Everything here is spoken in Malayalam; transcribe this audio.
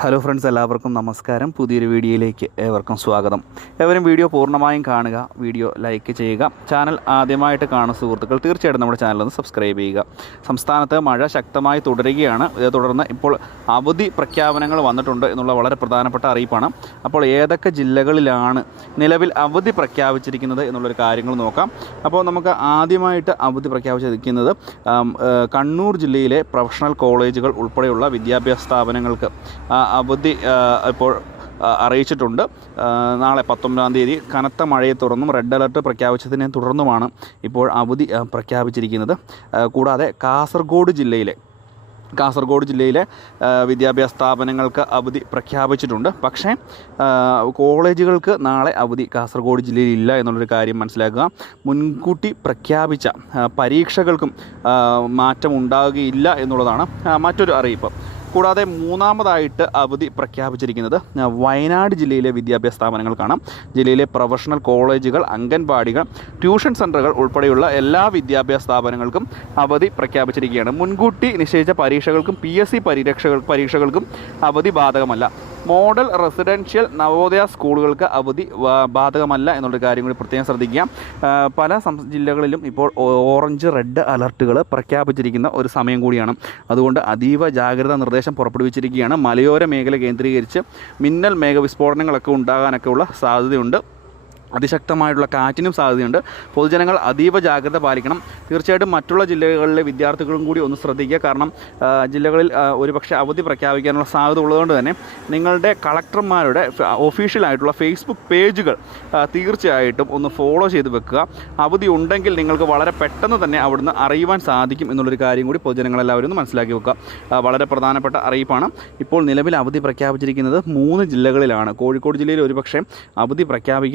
ഹലോ ഫ്രണ്ട്സ് എല്ലാവർക്കും നമസ്കാരം. പുതിയൊരു വീഡിയോയിലേക്ക് ഏവർക്കും സ്വാഗതം. എവരും വീഡിയോ പൂർണമായും കാണുക വീഡിയോ ലൈക്ക് ചെയ്യുക ചാനൽ ആദ്യമായിട്ട് കാണുന്ന സുഹൃത്തുക്കൾ തീർച്ചയായിട്ടും നമ്മുടെ ചാനൽ ഒന്ന് സബ്സ്ക്രൈബ് ചെയ്യുക. സംസ്ഥാനത്ത് മഴ ശക്തമായി തുടരുകയാണ്. ഇതേ തുടർന്ന് ഇപ്പോൾ അവധി പ്രഖ്യാപനങ്ങൾ വന്നിട്ടുണ്ട് എന്നുള്ള വളരെ പ്രധാനപ്പെട്ട അറിയിപ്പാണ്. അപ്പോൾ ഏതൊക്കെ ജില്ലകളിലാണ് നിലവിൽ അവധി പ്രഖ്യാപിച്ചിരിക്കുന്നത് എന്നുള്ളൊരു കാര്യങ്ങൾ നോക്കാം. അപ്പോൾ നമുക്ക് ആദ്യമായിട്ട് അവധി പ്രഖ്യാപിച്ചിരിക്കുന്നത് കണ്ണൂർ ജില്ലയിലെ പ്രൊഫഷണൽ കോളേജുകൾ ഉൾപ്പെടെയുള്ള വിദ്യാഭ്യാസ സ്ഥാപനങ്ങൾക്ക് അവധി ഇപ്പോൾ അറിയിച്ചിട്ടുണ്ട്. നാളെ പത്തൊമ്പതാം തീയതി കനത്ത മഴയെ തുടർന്നും റെഡ് അലർട്ട് പ്രഖ്യാപിച്ചതിനെ തുടർന്നുമാണ് ഇപ്പോൾ അവധി പ്രഖ്യാപിച്ചിരിക്കുന്നത്. കൂടാതെ കാസർഗോഡ് ജില്ലയിലെ കാസർഗോഡ് ജില്ലയിലെ വിദ്യാഭ്യാസ സ്ഥാപനങ്ങൾക്ക് അവധി പ്രഖ്യാപിച്ചിട്ടുണ്ട്. പക്ഷേ കോളേജുകൾക്ക് നാളെ അവധി കാസർഗോഡ് ജില്ലയിൽ ഇല്ല എന്നുള്ളൊരു കാര്യം മനസ്സിലാക്കുക. മുൻകൂട്ടി പ്രഖ്യാപിച്ച പരീക്ഷകൾക്കും മാറ്റമുണ്ടാകുകയില്ല എന്നുള്ളതാണ് മറ്റൊരു അറിയിപ്പ്. കൂടാതെ മൂന്നാമതായിട്ട് അവധി പ്രഖ്യാപിച്ചിരിക്കുന്നത് വയനാട് ജില്ലയിലെ വിദ്യാഭ്യാസ സ്ഥാപനങ്ങൾക്കാണ് ജില്ലയിലെ പ്രൊഫഷണൽ കോളേജുകൾ അംഗൻവാടികൾ ട്യൂഷൻ സെന്ററുകൾ ഉൾപ്പെടെയുള്ള എല്ലാ വിദ്യാഭ്യാസ സ്ഥാപനങ്ങൾക്കും അവധി പ്രഖ്യാപിച്ചിരിക്കുകയാണ്. മുൻകൂട്ടി നിശ്ചയിച്ച പരീക്ഷകൾക്കും പി എസ് സി പരീക്ഷകൾ പരീക്ഷകൾക്കും അവധി ബാധകമല്ല. മോഡൽ റെസിഡൻഷ്യൽ നവോദയ സ്കൂളുകൾക്ക് അവധി ബാധകമല്ല എന്നുള്ള കാര്യം കൂടി പ്രത്യേകം ശ്രദ്ധിക്കാം. പല ജില്ലകളിലും ഇപ്പോൾ ഓറഞ്ച് റെഡ് അലർട്ടുകൾ പ്രഖ്യാപിച്ചിരിക്കുന്ന ഒരു സമയം കൂടിയാണ്. അതുകൊണ്ട് അതീവ ജാഗ്രതാ നിർദ്ദേശം പുറപ്പെടുവിച്ചിരിക്കുകയാണ്. മലയോര മേഖല കേന്ദ്രീകരിച്ച് മിന്നൽ മേഘവിസ്ഫോടനങ്ങളൊക്കെ ഉണ്ടാകാനൊക്കെ ഉള്ള സാധ്യതയുണ്ട്. അതിശക്തമായിട്ടുള്ള കാറ്റിനും സാധ്യതയുണ്ട്. പൊതുജനങ്ങൾ അതീവ ജാഗ്രത പാലിക്കണം. തീർച്ചയായിട്ടും മറ്റുള്ള ജില്ലകളിലെ വിദ്യാർത്ഥികളും കൂടി ഒന്ന് ശ്രദ്ധിക്കുക. കാരണം ജില്ലകളിൽ ഒരുപക്ഷെ അവധി പ്രഖ്യാപിക്കാനുള്ള സാധ്യത ഉള്ളതുകൊണ്ട് തന്നെ നിങ്ങളുടെ കളക്ടർമാരുടെ ഒഫീഷ്യലായിട്ടുള്ള ഫേസ്ബുക്ക് പേജുകൾ തീർച്ചയായിട്ടും ഒന്ന് ഫോളോ ചെയ്ത് വെക്കുക. അവധി ഉണ്ടെങ്കിൽ നിങ്ങൾക്ക് വളരെ പെട്ടെന്ന് തന്നെ അവിടുന്ന് അറിയുവാൻ സാധിക്കും എന്നുള്ളൊരു കാര്യം കൂടി പൊതുജനങ്ങളെല്ലാവരും ഒന്ന് മനസ്സിലാക്കി വെക്കുക. വളരെ പ്രധാനപ്പെട്ട അറിയിപ്പാണ്. ഇപ്പോൾ നിലവിൽ അവധി പ്രഖ്യാപിച്ചിരിക്കുന്നത് മൂന്ന് ജില്ലകളിലാണ്. കോഴിക്കോട് ജില്ലയിൽ ഒരുപക്ഷെ അവധി പ്രഖ്യാപിക്കുക